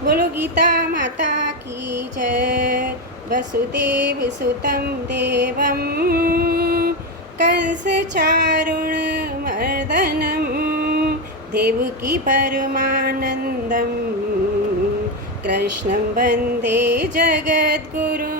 बोलो गीता माता की जय। वसुदेव सुतं देवं कंस चारुण मर्दनं देवकी परमानंदं कृष्णं वन्दे जगद्गुरुं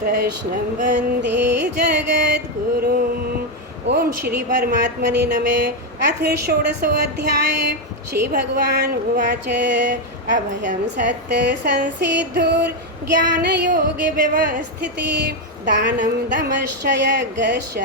कृष्णं वन्दे जगद्गुरुम्। ओम श्री परमात्मने नमः। अथ षोडशोऽध्याय। श्री भगवान उवाच अभयं सत्य संसिद्धुर्ज्ञानयोग व्यवस्थिति दानं दमश्च यज्ञश्च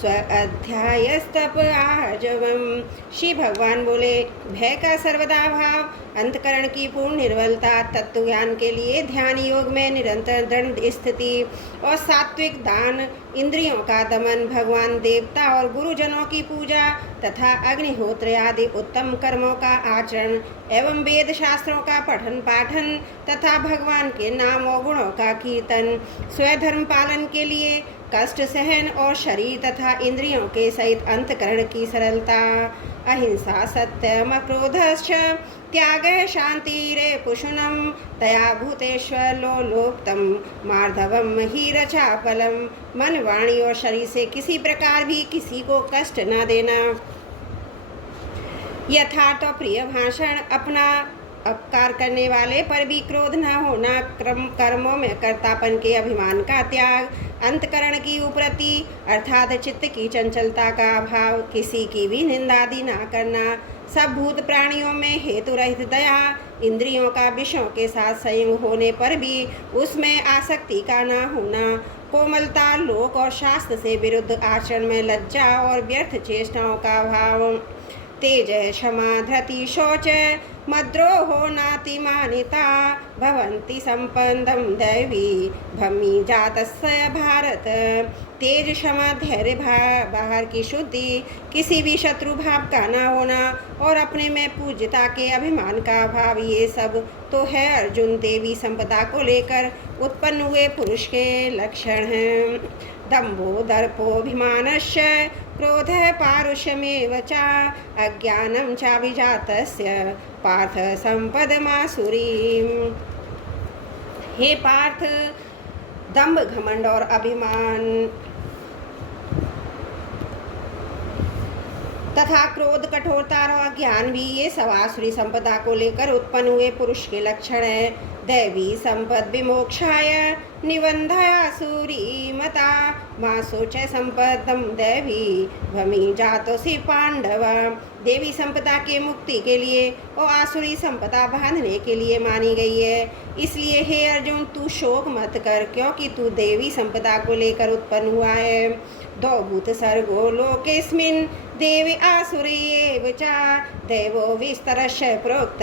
स्व अध्यायस्तप आजवम। श्री भगवान बोले, भय का सर्वदा भाव, अंतकरण की पूर्ण निर्बलता, तत्व ज्ञान के लिए ध्यान योग में निरंतर दृढ़ स्थिति और सात्विक दान, इंद्रियों का दमन, भगवान देवता और गुरुजनों की पूजा तथा अग्निहोत्र आदि उत्तम कर्मों का आचरण एवं वेद शास्त्रों का पठन पाठन तथा भगवान के नाम और गुणों का कीर्तन, स्वधर्म पालन के लिए कष्ट सहन और शरीर तथा इंद्रियों के सहित अंतकरण की सरलता, अहिंसा सत्यम क्रोधश्च त्याग शांतिरेपुषुणं तया भूतेश्वर लोलोक्तम मार्धवम ही रचाफलम। मन वाणी और शरीर से किसी प्रकार भी किसी को कष्ट न देना, यथार्थ और प्रिय भाषण, अपना अपकार करने वाले पर भी क्रोध न होना, कर्मों में कर्तापन के अभिमान का त्याग, अंतकरण की उपरति अर्थात चित्त की चंचलता का अभाव, किसी की भी निंदादि न करना, सब भूत प्राणियों में हेतु रहित दया, इंद्रियों का विषयों के साथ संयोग होने पर भी उसमें आसक्ति का न होना, कोमलता, लोक और शास्त्र से विरुद्ध आचरण में लज्जा और व्यर्थ चेष्टाओं का अभाव, तेज क्षमा धृति शौच मद्रोहो नातिमानिता भवन्ति संपन्नं दैवी भमी जातस्य भारत। तेज क्षमा धैर्य बाहर की शुद्धि, किसी भी शत्रु भाव का न होना और अपने में पूज्यता के अभिमान का अभाव, ये सब तो है अर्जुन देवी संपदा को लेकर उत्पन्न हुए पुरुष के लक्षण हैं। दम्भो दर्पोऽभिमानश्च क्रोधः पारुष्यमेव च अज्ञानं चाभिजातस्य पार्थ संपदमासुरीम्। हे पार्थ, दम्भ, घमंड और अभिमान तथा क्रोध, कठोरता और अज्ञान भी ये सब आसुरी संपदा को लेकर उत्पन्न हुए पुरुष के लक्षण है। दैवी संपद विमोक्षाय निबंधासुरी मता माँ सोचे संपदम दैवी भमी जातोसी पांडव। देवी संपदा के मुक्ति के लिए और आसुरी संपदा बांधने के लिए मानी गई है। इसलिए हे अर्जुन, तू शोक मत कर, क्योंकि तू देवी संपदा को लेकर उत्पन्न हुआ है। दो भूत सर्गो लोकेस्मिन् देवी आसुरी एव च दैवो विस्तरस्य प्रोक्त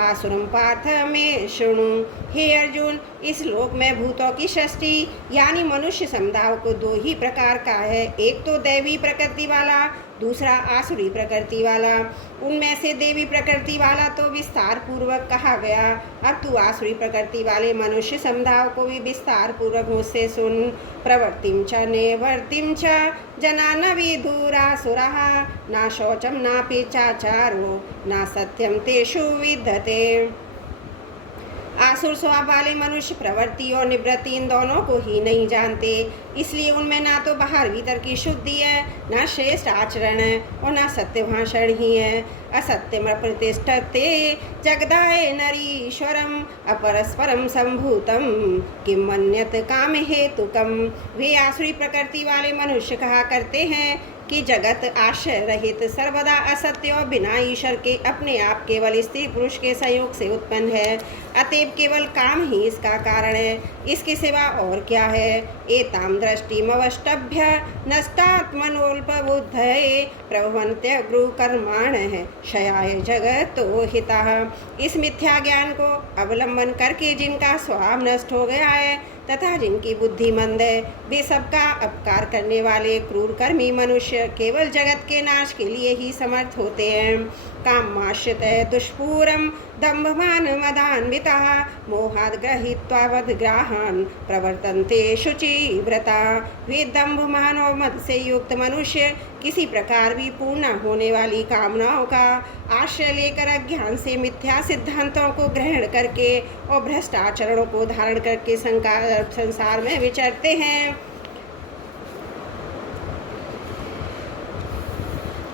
आसुरं पार्थ मे शृणु। हे अर्जुन, इस लोक में भूतों की सृष्टि यानी मनुष्य समुदाय को दो ही प्रकार का है, एक तो दैवी प्रकृति वाला, दूसरा आसुरी प्रकृति वाला। उनमें से देवी प्रकृति वाला तो विस्तार पूर्वक कहा गया, अब तू आसुरी प्रकृति वाले मनुष्य समुदाय को भी विस्तार पूर्वक मुझसे सुन। प्रवृत्तिं च निवर्तिं च जना न विधुरासुरः न शौचं नापि चाचारो न सत्यं तेषु विद्यते। आसुर स्वभाव वाले मनुष्य प्रवृत्ति और निवृत्ति इन दोनों को ही नहीं जानते, इसलिए उनमें ना तो बाहर भीतर की शुद्धि है, न श्रेष्ठ आचरण है और न सत्य भाषण ही है। असत्यम प्रतिष्ठते जगदाय नरीश्वरम अपरस्परम संभूतम किम मन्यत काम हेतुकम। वे आसुरी प्रकृति वाले मनुष्य कहा करते हैं कि जगत आश्रय रहित सर्वदा असत्य और बिना ईश्वर के अपने आप केवल स्त्री पुरुष के संयोग से उत्पन्न है, अतएव केवल काम ही इसका कारण है, इसके सिवा और क्या है। एताम दृष्टिमवष्टभ्य नष्टात्मनोल्पबुद्धये प्रभवन्त्यग्रु कर्माणः क्षयाय जगतो हितः। इस मिथ्या ज्ञान को अवलंबन करके जिनका स्वभाव नष्ट हो गया है तथा जिनकी बुद्धि मंद है, वे सबका अपकार करने वाले क्रूर कर्मी मनुष्य केवल जगत के नाश के लिए ही समर्थ होते हैं। कामाश्रित दुष्पूरम दम्भमान मदान्विता मोहाद गृहीत्वा वदग्राहान् प्रवर्तन्ते शुचि शुचि व्रता। वे दंभ मान और मद से युक्त मनुष्य किसी प्रकार भी पूर्ण न होने वाली कामनाओं का आश्रय लेकर अज्ञान से मिथ्या सिद्धांतों को ग्रहण करके और भ्रष्ट आचरणों को धारण करके संसार में विचरते हैं।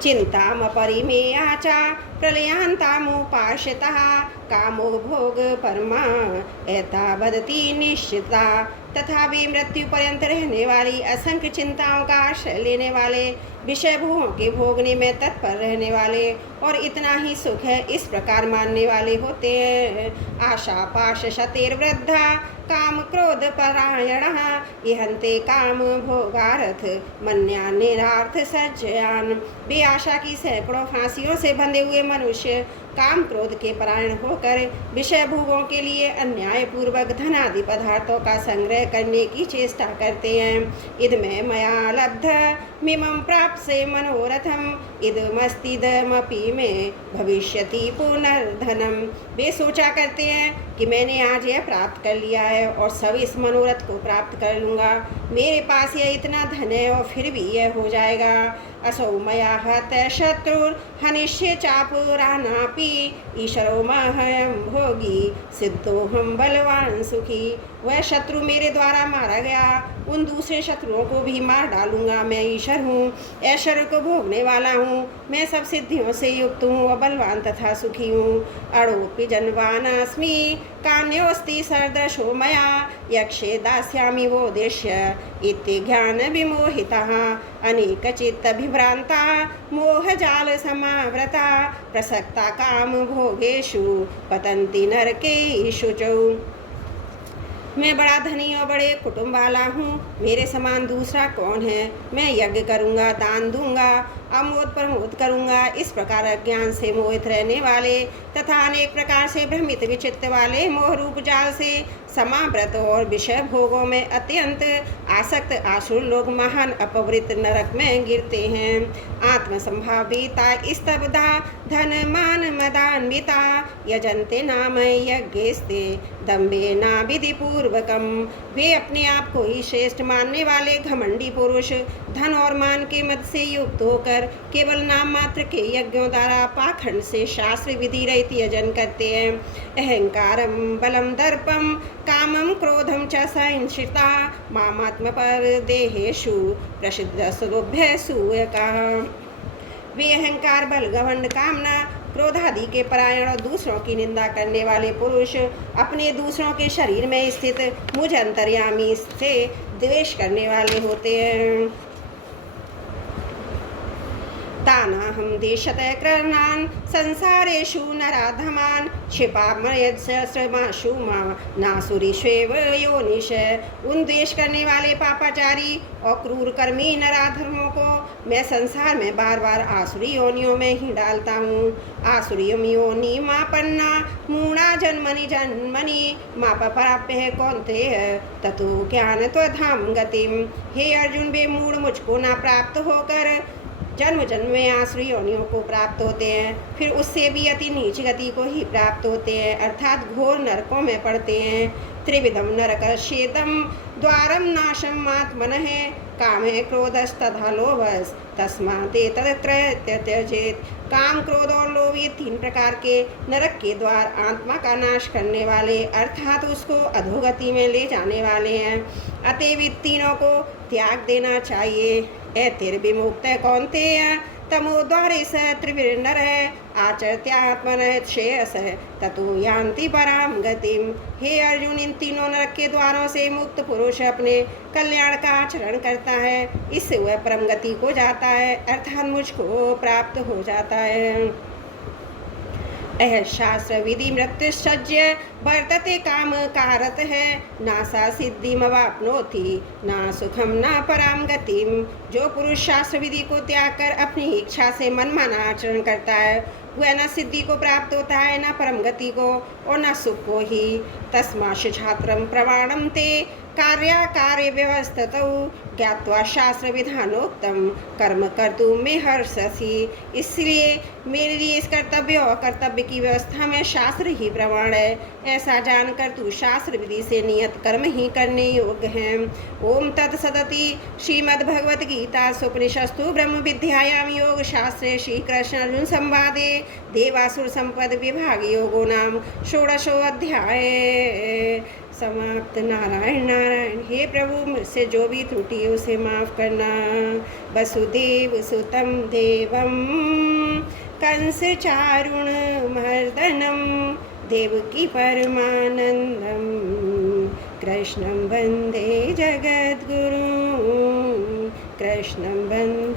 चिंतामपरिमेया च प्रलयान्तामुपाश्रितः कामो भोग परमा एता वदति निश्चिता। तथा वे मृत्यु पर्यंत रहने वाली असंख्य चिंताओं का आश्रय लेने वाले, विषय भोगों के भोगने में तत्पर रहने वाले और इतना ही सुख है इस प्रकार मानने वाले होते हैं। आशा पाश शतेर्वृद्धा काम क्रोध परायण इहंते काम भोगारथ मन्यान्यरार्थ सज्जयान। वे आशा की सैकड़ों फांसियों से बंधे हुए मनुष्य काम क्रोध के परायण होकर विषय भोगों के लिए अन्याय पूर्वक धन आदि पदार्थों का संग्रह करने की चेष्टा करते हैं। इद में मया लब्ध मिमं प्राप्त से मनोरथम इदमस्तिदमपि में भविष्यति पुनर्धनम। वे सोचा करते हैं कि मैंने आज यह प्राप्त कर लिया है और सब इस मनोरथ को प्राप्त कर लूँगा। मेरे पास यह इतना धन है और फिर भी यह हो जाएगा। असौ मया हत शत्रुर हनिष्ये चापुरानापि ईश्वरो मह्यं भोगी सिद्धोहम बलवान सुखी। वह शत्रु मेरे द्वारा मारा गया, उन दूसरे शत्रुओं को भी मार डालूंगा। मैं ईश्वर हूँ, ऐश्वर्य को भोगने वाला हूँ। मैं सब सिद्धियों से युक्त हूँ और बलवान तथा सुखी हूँ। अड़ोपि जनवान अस्मि काम्योऽस्ति सरदशो मया यक्षे दास्यामि वो देश्य इति ज्ञान विमोहितः अनेकचित्तभिभ्रान्ता मोहजाल समावृता प्रसक्ता काम भोगेषु पतन्ति नरकेषु च। मैं बड़ा धनी और बड़े कुटुंब वाला हूँ, मेरे समान दूसरा कौन है। मैं यज्ञ करूँगा, दान दूंगा, अमोद प्रमोद करूँगा। इस प्रकार अज्ञान से मोहित रहने वाले तथा अनेक प्रकार से भ्रमित विचित्र वाले मोह रूप जाल से समाव्रत और विषय भोगों में अत्यंत आसक्त आसुर लोग महान अपवृत नरक में गिरते हैं। आत्मसंभाविता स्तब्धा धन मान मदान्विता यजन्ते नाम यज्ञेस्ते दम्भे ना विधि पूर्वकम। वे अपने आप को ही श्रेष्ठ मानने वाले घमंडी पुरुष धन और मान के मद से युक्त होकर केवल नाम मात्र के यज्ञों द्वारा पाखंड से शास्त्र विधि रहित यजन करते हैं। अहंकारम बलम दर्पम कामम क्रोधम च संश्रिता मामात्म पर देहेषु प्रसिद्ध स्वभ्यसु। वे अहंकार, बल, घमंड, कामना, क्रोध आदि के परायण और दूसरों की निंदा करने वाले पुरुष अपने दूसरों के शरीर में स्थित मुझ अंतर्यामी से द्वेष करने वाले होते हैं। तानाहं देशतः कृणान् संसारेषु नराधमान् क्षिपामयत्सहस्रमाशु नासुरीष्वेव योनिश। उन द्वेष करने वाले पापाचारी और क्रूर कर्मी नराधमों को मैं संसार में बार बार आसुरी योनियों में ही डालता हूँ। आसुरीयम योनि मापन्ना मूढ़ा जन्मनि जन्मनि माप प्राप्य है कौन्तेय ततो ज्ञान त्वधाम गतिम। हे अर्जुन, वे मूढ़ मुझको ना प्राप्त होकर जन्म जन्म में आसुरी योनियों को प्राप्त होते हैं, फिर उससे भी अति नीच गति को ही प्राप्त होते हैं, अर्थात घोर नरकों में पड़ते हैं। त्रिविधम नरकस्येदं द्वारम नाशम आत्मनः कामे क्रोधस्तथा लोभस् तस्मादेतत्त्रयं त्यजेत्। काम, क्रोध और लोभ ये तीन प्रकार के नरक के द्वार आत्मा का नाश करने वाले अर्थात उसको अधोगति में ले जाने वाले हैं। अतएव इन तीनों को त्याग देना चाहिए। एतिर्विमुक्त कौन्तेय तमोद्वारे स त्रिभिर्नरः आचरत्यात्मनः श्रेयसः ततो यान्ति परां गतिम्। हे अर्जुन, इन तीनों नरक के द्वारों से मुक्त पुरुष अपने कल्याण का आचरण करता है, इससे वह परम गति को जाता है अर्थात मुझको प्राप्त हो जाता है। शास्त्र विधि मृत्युसज्य वर्तते काम कारत है ना सा सिद्धिमवाप्नोति ना सुखम ना पराम गतिम। जो पुरुष शास्त्र विधि को त्याग कर अपनी इच्छा से मनमाना आचरण करता है वह न सिद्धि को प्राप्त होता है, न परम गति को और न सुख को ही। तस्मात् छात्रम प्रमाणम ते कार्याकार्यव्यवस्थितौ ज्ञात्वा शास्त्रविधानोक्तं कर्म कर्तुं में हर्षसि। इसलिए मेरे लिए इस कर्तव्य और कर्तव्य की व्यवस्था में शास्त्र ही प्रमाण है। ऐसा जानकर तू शास्त्र विधि से नियत कर्म ही करने योग्य है। ओम तत्सदिति श्रीमद्भगवत गीता उपनिषस्तु ब्रह्म विद्यायां योग शास्त्रे श्री कृष्ण अर्जुन संवादे देवासुर संपद विभाग योगो नाम षोडशोऽध्याय समाप्त। नारायण नारायण। हे प्रभु, मुझसे जो भी त्रुटि है उसे माफ़ करना। वसुदेव सुतं देवं कंस चारुण मर्दनम देवकी परमानंदम कृष्णं वंदे जगद्गुरुं कृष्णं वंदे